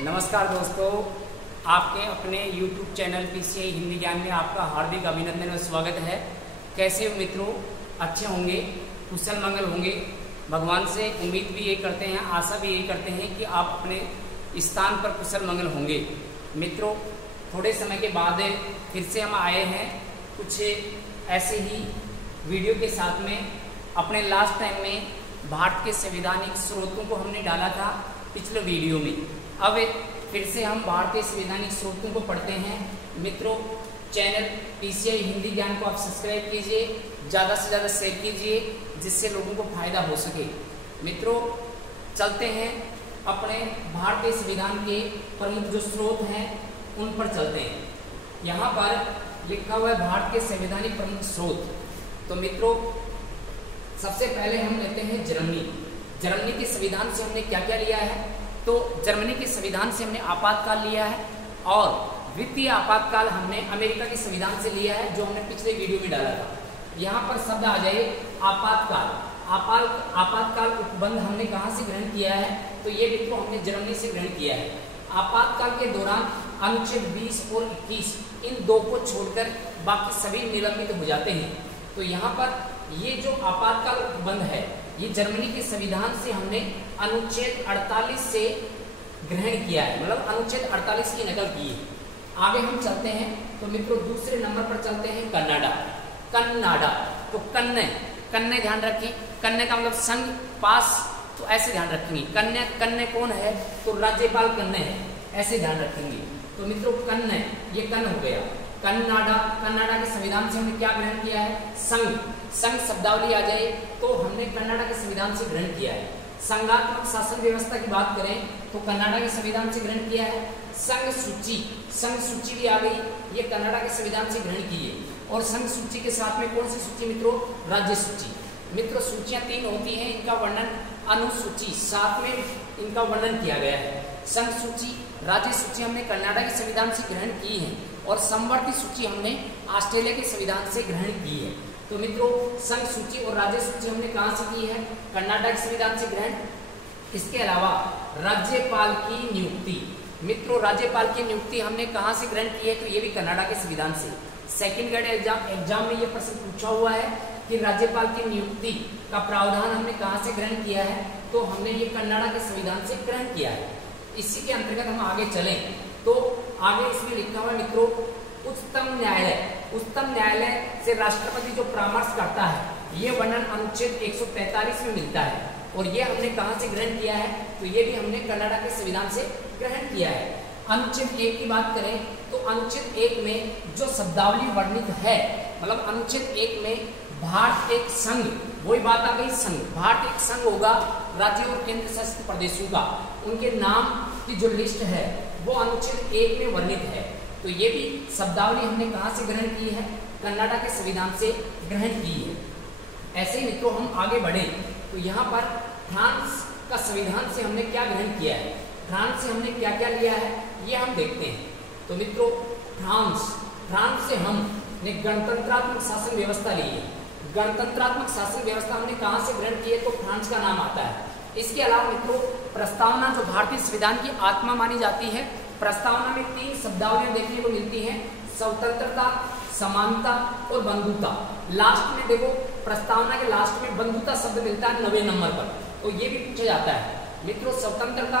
नमस्कार दोस्तों, आपके अपने YouTube चैनल PCI हिंदी ज्ञान में आपका हार्दिक अभिनंदन और स्वागत है। कैसे हो मित्रों? अच्छे होंगे, कुशल मंगल होंगे। भगवान से उम्मीद भी यही करते हैं, आशा भी यही करते हैं कि आप अपने स्थान पर कुशल मंगल होंगे। मित्रों, थोड़े समय के बाद फिर से हम आए हैं कुछ ऐसे ही वीडियो के साथ में। अपने लास्ट टाइम में भारत के संवैधानिक स्रोतों को हमने डाला था पिछले वीडियो में। अब फिर से हम भारतीय संवैधानिक स्रोतों को पढ़ते हैं। मित्रों, चैनल PCI हिंदी ज्ञान को आप सब्सक्राइब कीजिए, ज़्यादा से ज़्यादा शेयर कीजिए, जिससे लोगों को फायदा हो सके। मित्रों, चलते हैं अपने भारतीय संविधान के प्रमुख जो स्रोत हैं उन पर चलते हैं। यहाँ पर लिखा हुआ है भारत के संवैधानिक प्रमुख स्रोत। तो मित्रों, सबसे पहले हम लेते हैं जर्मनी के संविधान से हमने क्या क्या लिया है। तो जर्मनी के संविधान से हमने आपातकाल लिया है और वित्तीय आपातकाल हमने अमेरिका के संविधान से लिया है, जो हमने पिछले वीडियो में डाला था। यहाँ पर शब्द आ जाए आपातकाल। आपातकाल उपबंध हमने कहाँ से ग्रहण किया है? तो ये मित्रों हमने जर्मनी से ग्रहण किया है। आपातकाल के दौरान अनुच्छेद 20 और 21 इन दो को छोड़कर बाकी सभी निलंबित हो जाते हैं। तो यहाँ पर ये जो आपातकाल उपबंध है, ये जर्मनी के संविधान से हमने अनुच्छेद 48 से ग्रहण किया है, मतलब अनुच्छेद 48 की नकल की है। आगे हम चलते हैं तो मित्रों दूसरे नंबर पर चलते हैं कन्नाडा। तो कन्ने ध्यान रखें, कन्ने का मतलब संघ पास, तो ऐसे ध्यान रखेंगे। कन्ने कौन है? तो राज्यपाल कन्ने है, ऐसे ध्यान रखेंगे। तो मित्रों कन्ने, ये कन्न हो गया। कन्नाडा के संविधान से हमने क्या ग्रहण किया है? संघ शब्दावली आ जाए तो हमने कन्नाडा के संविधान से ग्रहण किया है। संघात्मक शासन व्यवस्था की बात करें तो कन्नाडा के संविधान से ग्रहण किया है। संघ सूची भी आ गई, ये कन्नाडा के संविधान से ग्रहण की है। और संघ सूची के साथ में कौन सी सूची मित्रों? राज्य सूची। मित्रों, सूचियां 3 होती हैं, इनका वर्णन अनुसूची, साथ में इनका वर्णन किया गया है। संघ सूची, राज्य सूची हमने कन्नाडा के संविधान से ग्रहण की है और समवर्ती सूची हमने ऑस्ट्रेलिया के संविधान से ग्रहण की है। तो मित्रों, संघ सूची और राज्य सूची हमने कहां से की है? कन्नाडा के संविधान से ग्रहण। इसके अलावा राज्यपाल की नियुक्ति, मित्रों राज्यपाल की नियुक्ति हमने कहां से ग्रहण की है? तो ये भी कन्नाडा के संविधान से। सेकंड ग्रेड एग्जाम में ये प्रश्न पूछा हुआ है कि राज्यपाल की नियुक्ति का प्रावधान हमने कहां से ग्रहण किया है? तो हमने ये कन्नाडा के संविधान से ग्रहण किया है। इसी के अंतर्गत हम आगे चलें तो आगे इसमें लिखा हुआ मित्रों उच्चतम न्यायालय से राष्ट्रपति जो परामर्श करता है, ये वर्णन अनुच्छेद 143 में मिलता है। और ये हमने कहां से ग्रहण किया है? तो ये भी हमने कन्नाडा के संविधान से ग्रहण किया है। अनुच्छेद 1 की बात करें तो अनुच्छेद 1 में जो शब्दावली वर्णित है, मतलब अनुच्छेद 1 में भारत एक संघ, वही बात आ गई संघ, भारत एक संघ होगा राज्यों और केंद्र शासित प्रदेशों का, उनके नाम की जो लिस्ट है वो अनुच्छेद 1 में वर्णित है। तो ये भी शब्दावली हमने कहां से ग्रहण की है? कन्नाडा के संविधान से ग्रहण की है। ऐसे ही मित्रों हम आगे बढ़े तो यहाँ पर फ्रांस का संविधान से हमने क्या ग्रहण किया है? फ्रांस से हमने क्या क्या लिया है ये हम देखते हैं। तो मित्रों फ्रांस से हमने गणतंत्रात्मक शासन व्यवस्था ली है। गणतंत्रात्मक शासन व्यवस्था हमने कहां से ग्रहण की है? तो फ्रांस का नाम आता है। इसके अलावा मित्रों प्रस्तावना जो भारतीय संविधान की आत्मा मानी जाती है, प्रस्तावना में 3 शब्दावलियां देखने को मिलती हैं, स्वतंत्रता, समानता और बंधुता। लास्ट में देखो, प्रस्तावना के लास्ट में बंधुता शब्द मिलता है 9वें नंबर पर। तो ये भी पूछा जाता है मित्रों। स्वतंत्रता,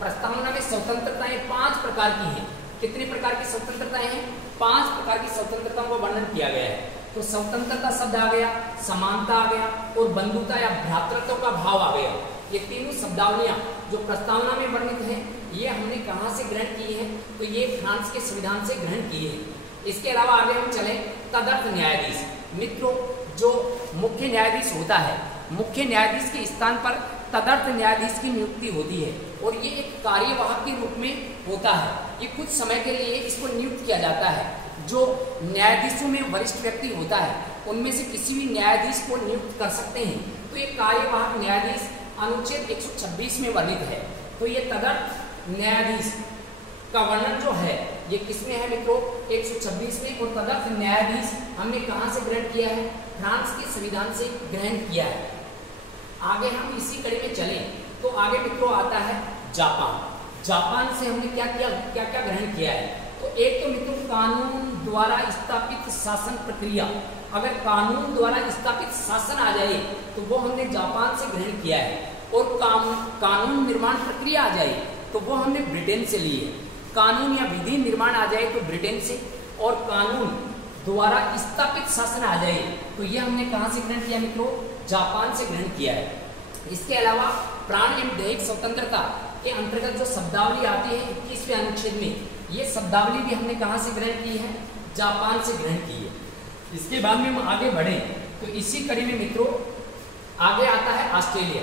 प्रस्तावना में स्वतंत्रताएं 5 प्रकार की हैं। कितने प्रकार की स्वतंत्रताएं हैं? 5 प्रकार की स्वतंत्रताओं का वर्णन किया गया है। तो स्वतंत्रता शब्द आ गया, समानता आ गया और बंधुता या भ्रातृत्व का भाव आ गया। ये तीनों शब्दावलियां जो प्रस्तावना में वर्णित हैं, ये हमने कहां से ग्रहण की है? तो ये फ्रांस के संविधान से ग्रहण की है। इसके अलावा आगे हम चले तदर्थ न्यायाधीश। मित्रों, जो मुख्य न्यायाधीश होता है, मुख्य न्यायाधीश के स्थान पर तदर्थ न्यायाधीश की नियुक्ति होती है और ये एक कार्यवाहक के रूप में होता है। ये कुछ समय के लिए इसको नियुक्त किया जाता है। जो न्यायाधीशों में वरिष्ठ व्यक्ति होता है, उनमें से किसी भी न्यायाधीश को नियुक्त कर सकते हैं। तो ये कार्यवाहक न्यायाधीश अनुच्छेद 126 में वर्णित है। तो ये तदर्थ न्यायाधीश का वर्णन जो है ये किसमें है मित्रों? 126 में। और तदर्थ न्यायाधीश हमने कहां से ग्रहण किया है? फ्रांस के संविधान से ग्रहण किया है। आगे हम इसी कड़ी में चलें तो आगे मित्रों आता है जापान। जापान से हमने क्या क्या ग्रहण किया है। तो एक तो मित्रों कानून द्वारा स्थापित शासन प्रक्रिया, अगर कानून द्वारा स्थापित शासन आ जाए तो वो हमने जापान से ग्रहण किया है। और कानून निर्माण प्रक्रिया आ जाए तो वो हमने ब्रिटेन से ली है। कानून या विधि निर्माण आ जाए तो ब्रिटेन से, और कानून द्वारा स्थापित शासन आ जाए तो ये हमने कहाँ से ग्रहण किया मित्रों, जापान से ग्रहण किया है। इसके अलावा प्राण एवं दैहिक स्वतंत्रता के अंतर्गत जो शब्दावली आती है 21वें अनुच्छेद में, ये शब्दावली भी हमने कहाँ से ग्रहण की है, जापान से ग्रहण की है। इसके बाद में हम आगे बढ़े तो इसी कड़ी में मित्रों आगे आता है ऑस्ट्रेलिया।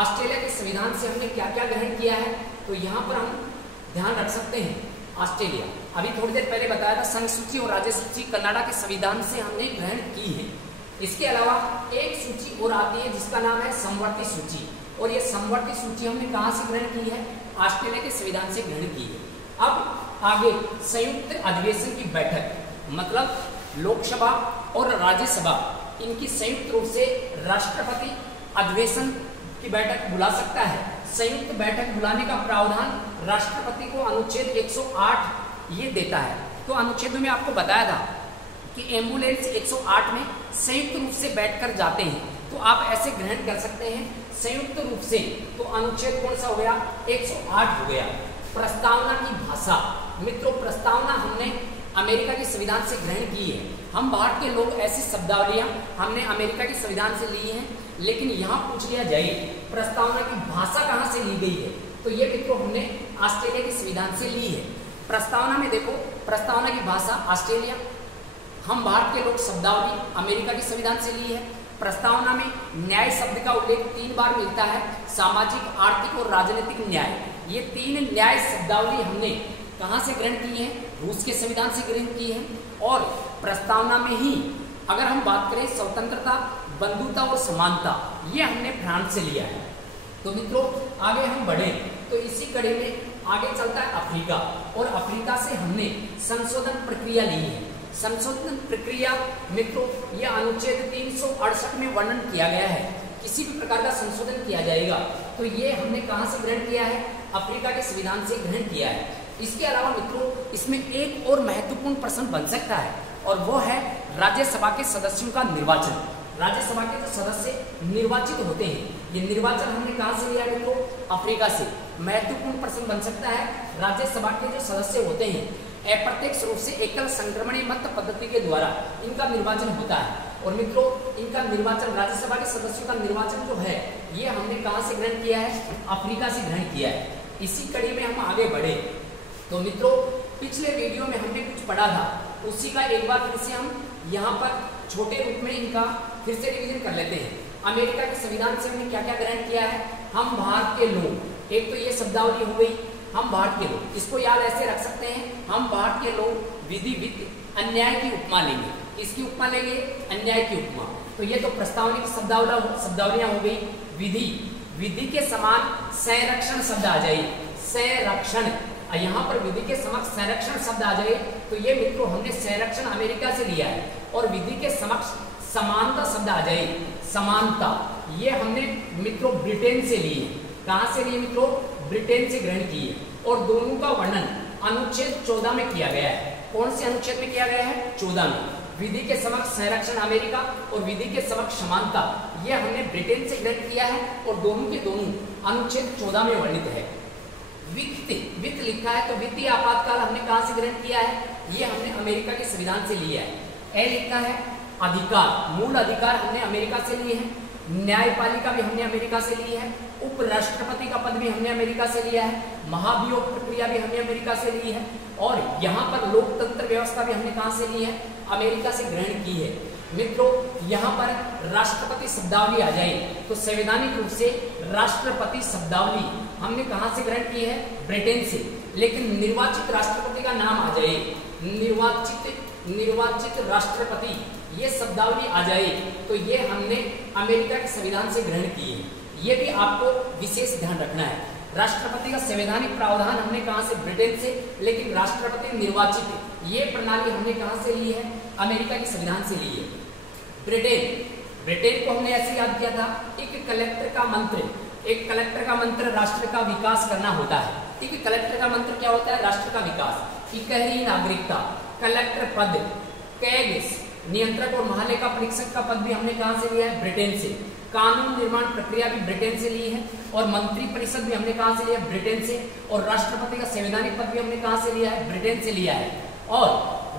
ऑस्ट्रेलिया के संविधान से हमने क्या क्या ग्रहण किया है, तो यहाँ पर हम ध्यान रख सकते हैं। ऑस्ट्रेलिया अभी थोड़ी देर पहले बताया था, संघ सूची और राज्य सूची कनाडा के संविधान से हमने ग्रहण की है। इसके अलावा एक सूची और आती है जिसका नाम है समवर्ती सूची, और ये समवर्ती सूची हमने कहाँ से ग्रहण की है, ऑस्ट्रेलिया के संविधान से ग्रहण की है। अब आगे संयुक्त अधिवेशन की बैठक, मतलब लोकसभा और राज्यसभा इनकी संयुक्त रूप से राष्ट्रपति अधिवेशन की बैठक बुला सकता है। संयुक्त बैठक बुलाने का प्रावधान राष्ट्रपति को अनुच्छेद 108 ये देता है। तो अनुच्छेदों में आपको बताया था कि एम्बुलेंस 108 में संयुक्त रूप से बैठकर जाते हैं, तो आप ऐसे ग्रहण कर सकते हैं संयुक्त रूप से। तो अनुच्छेद कौन सा हो गया, 108 हो गया। प्रस्तावना की भाषा, मित्रों प्रस्तावना हमने अमेरिका के संविधान से ग्रहण की है। हम बाहर के लोग ऐसी शब्दावलियां हमने अमेरिका के संविधान से ली हैं, लेकिन यहाँ पूछ लिया जाए प्रस्तावना की भाषा कहाँ से ली गई है, तो ये मित्रों हमने ऑस्ट्रेलिया के संविधान से ली है। प्रस्तावना में देखो, प्रस्तावना की भाषा ऑस्ट्रेलिया, हम बाहर के लोग शब्दावली अमेरिका के संविधान से ली है। प्रस्तावना में न्याय शब्द का उल्लेख 3 बार मिलता है, सामाजिक, आर्थिक और राजनीतिक न्याय। ये 3 न्याय शब्दावली हमने कहाँ से ग्रहण की है, रूस के संविधान से ग्रहण की है। और प्रस्तावना में ही अगर हम बात करें स्वतंत्रता, बंधुता और समानता, ये हमने फ्रांस से लिया है। तो मित्रों आगे हम बढ़े तो इसी कड़ी में आगे चलता है अफ्रीका, और अफ्रीका से हमने संशोधन प्रक्रिया ली है। संशोधन प्रक्रिया मित्रों यह अनुच्छेद 368 में वर्णन किया गया है। किसी भी प्रकार का संशोधन किया जाएगा तो ये हमने कहाँ से ग्रहण किया है, अफ्रीका के संविधान से ग्रहण किया है। इसके अलावा मित्रों इसमें एक और महत्वपूर्ण प्रश्न बन सकता है, और वो है राज्यसभा के सदस्यों का निर्वाचन। राज्यसभा के जो सदस्य निर्वाचित होते हैं, ये निर्वाचन हमने कहाँ से लिया मित्रों, अफ्रीका से। महत्वपूर्ण प्रश्न बन सकता है, राज्यसभा के जो सदस्य होते हैं अप्रत्यक्ष रूप से एकल संक्रमणीय मत पद्धति के द्वारा इनका निर्वाचन होता है। और मित्रों इनका निर्वाचन, राज्यसभा के सदस्यों का निर्वाचन जो है ये हमने कहाँ से ग्रहण किया है, अफ्रीका से ग्रहण किया है। इसी कड़ी में हम आगे बढ़े तो मित्रों पिछले वीडियो में हमने कुछ पढ़ा था, उसी का एक बार फिर से हम यहाँ पर छोटे रूप में इनका फिर से रिवीजन कर लेते हैं। अमेरिका के संविधान से हमने क्या क्या ग्रहण किया है, हम भारत के लोग, एक तो ये शब्दावली हो गई, हम भारत के लोग, इसको याद ऐसे रख सकते हैं, हम भारत के लोग विधि वित्त अन्याय की उपमा लेंगे। किसकी उपमा लेंगे, अन्याय की उपमा। तो ये तो प्रस्तावनी की शब्दावलियां हो गई। विधि, विधि के समान संरक्षण शब्द आ जाए, संरक्षण, यहाँ पर विधि के समक्ष संरक्षण शब्द आ जाए तो ये मित्रों हमने संरक्षण अमेरिका से लिया है। और विधि के समक्ष समानता शब्द आ जाए, समानता, ये हमने मित्रों ब्रिटेन से लिए। कहाँ से लिए मित्रों, ब्रिटेन से ग्रहण किए। और दोनों का वर्णन अनुच्छेद 14 में किया गया है। कौन से अनुच्छेद में किया गया है, 14 में। विधि के समक्ष संरक्षण अमेरिका और विधि के समक्ष समानता, ये हमने ब्रिटेन से ग्रहण किया है, और दोनों के दोनों अनुच्छेद 14 में वर्णित है। वित्त, वित्त लिखा है तो वित्तीय आपातकाल हमने कहाँ से ग्रहण किया है, ये हमने अमेरिका के संविधान से लिया है। ए लिखा है अधिकार, मूल अधिकार हमने अमेरिका से लिए हैं। न्यायपालिका भी हमने अमेरिका से ली है। उपराष्ट्रपति का पद भी हमने अमेरिका से लिया है। महाभियोग प्रक्रिया भी हमने अमेरिका से ली है। और यहाँ पर लोकतंत्र व्यवस्था भी हमने कहाँ से ली है, अमेरिका से ग्रहण की है। मित्रों यहाँ पर राष्ट्रपति शब्दावली आ जाए तो संवैधानिक रूप से राष्ट्रपति शब्दावली हमने कहाँ से ग्रहण की है, ब्रिटेन से। लेकिन निर्वाचित राष्ट्रपति का नाम आ जाए, निर्वाचित राष्ट्रपति, ये शब्दावली आ जाए तो ये हमने अमेरिका के संविधान से ग्रहण की है। ये भी आपको विशेष ध्यान रखना है। राष्ट्रपति का संवैधानिक प्रावधान हमने कहाँ से, ब्रिटेन से। लेकिन राष्ट्रपति निर्वाचित, ये प्रणाली हमने कहाँ से ली है, अमेरिका के संविधान से ली है। ब्रिटेन को हमने ऐसे याद किया था, एक कलेक्टर का मंत्र राष्ट्र का विकास करना होता है। ठीक है। कलेक्टर का मंत्र क्या होता है? राष्ट्र का विकास। इकहरी नागरिकता, कलेक्टर पद, कैग नियंत्रक और महालेखा परीक्षक का पद भी हमने कहां से लिया है? ब्रिटेन से। कानून निर्माण प्रक्रिया भी ब्रिटेन से ली है और मंत्री परिषद भी हमने कहां से लिया है? ब्रिटेन से। और राष्ट्रपति का संवैधानिक पद भी हमने कहां से लिया है? ब्रिटेन से लिया है। और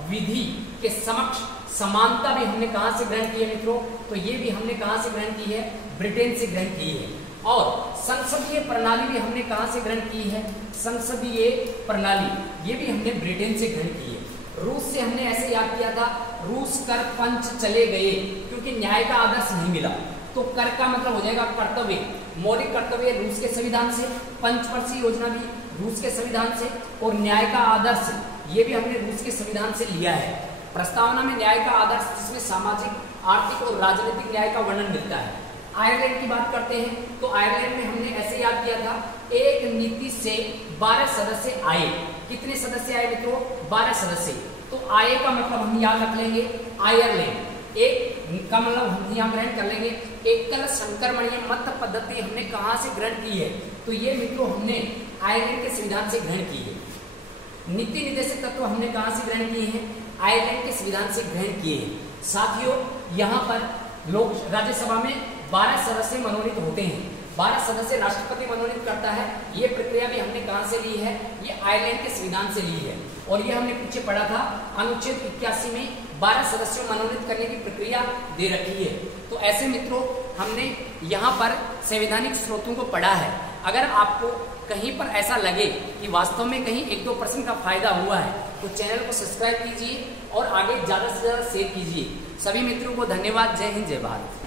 विधि के समक्ष समानता भी हमने कहां से ग्रहण की है मित्रों? तो ये भी हमने कहां से ग्रहण की है? ब्रिटेन से ग्रहण की है। और संसदीय प्रणाली भी हमने कहां से ग्रहण की है? संसदीय प्रणाली ये भी हमने ब्रिटेन से ग्रहण की है। रूस से हमने ऐसे याद किया था, रूस कर पंच चले गए क्योंकि न्याय का आदर्श नहीं मिला। तो कर का मतलब हो जाएगा कर्तव्य, मौलिक कर्तव्य रूस के संविधान से, पंचवर्षीय योजना भी रूस के संविधान से, और न्याय का आदर्श ये भी हमने रूस के संविधान से लिया है। प्रस्तावना में न्याय का आदर्श जिसमें सामाजिक, आर्थिक और राजनीतिक न्याय का वर्णन मिलता है। आयरलैंड की बात करते हैं तो आयरलैंड में हमने ऐसे याद किया था, एक नीति से 12 सदस्य आए। कितने सदस्य आए मित्रों? 12 सदस्य। तो आए का मतलब हम याद रख लेंगे आयरलैंड, एक का मतलब हम यहाँ ग्रहण कर लेंगे एकल संक्रमणीय मत पद्धति हमने कहाँ से ग्रहण की है? तो ये मित्रों हमने आयरलैंड के संविधान से ग्रहण की है। नीति निर्देशक तत्व हमने कहाँ से ग्रहण किए हैं? आयरलैंड के संविधान से ग्रहण किए हैं। साथियों, यहाँ पर लोक राज्यसभा में 12 सदस्य मनोनीत होते हैं, 12 सदस्य राष्ट्रपति मनोनीत करता है। ये प्रक्रिया भी हमने कहां से ली है? ये आयरलैंड के संविधान से ली है। और ये हमने पीछे पढ़ा था, अनुच्छेद 81 में 12 सदस्यों मनोनीत करने की प्रक्रिया दे रखी है। तो ऐसे मित्रों हमने यहाँ पर संवैधानिक स्रोतों को पढ़ा है। अगर आपको कहीं पर ऐसा लगे कि वास्तव में कहीं 1-2 प्रश्न का फायदा हुआ है तो चैनल को सब्सक्राइब कीजिए और आगे ज्यादा से ज्यादा शेयर कीजिए। सभी मित्रों को धन्यवाद। जय हिंद, जय भारत।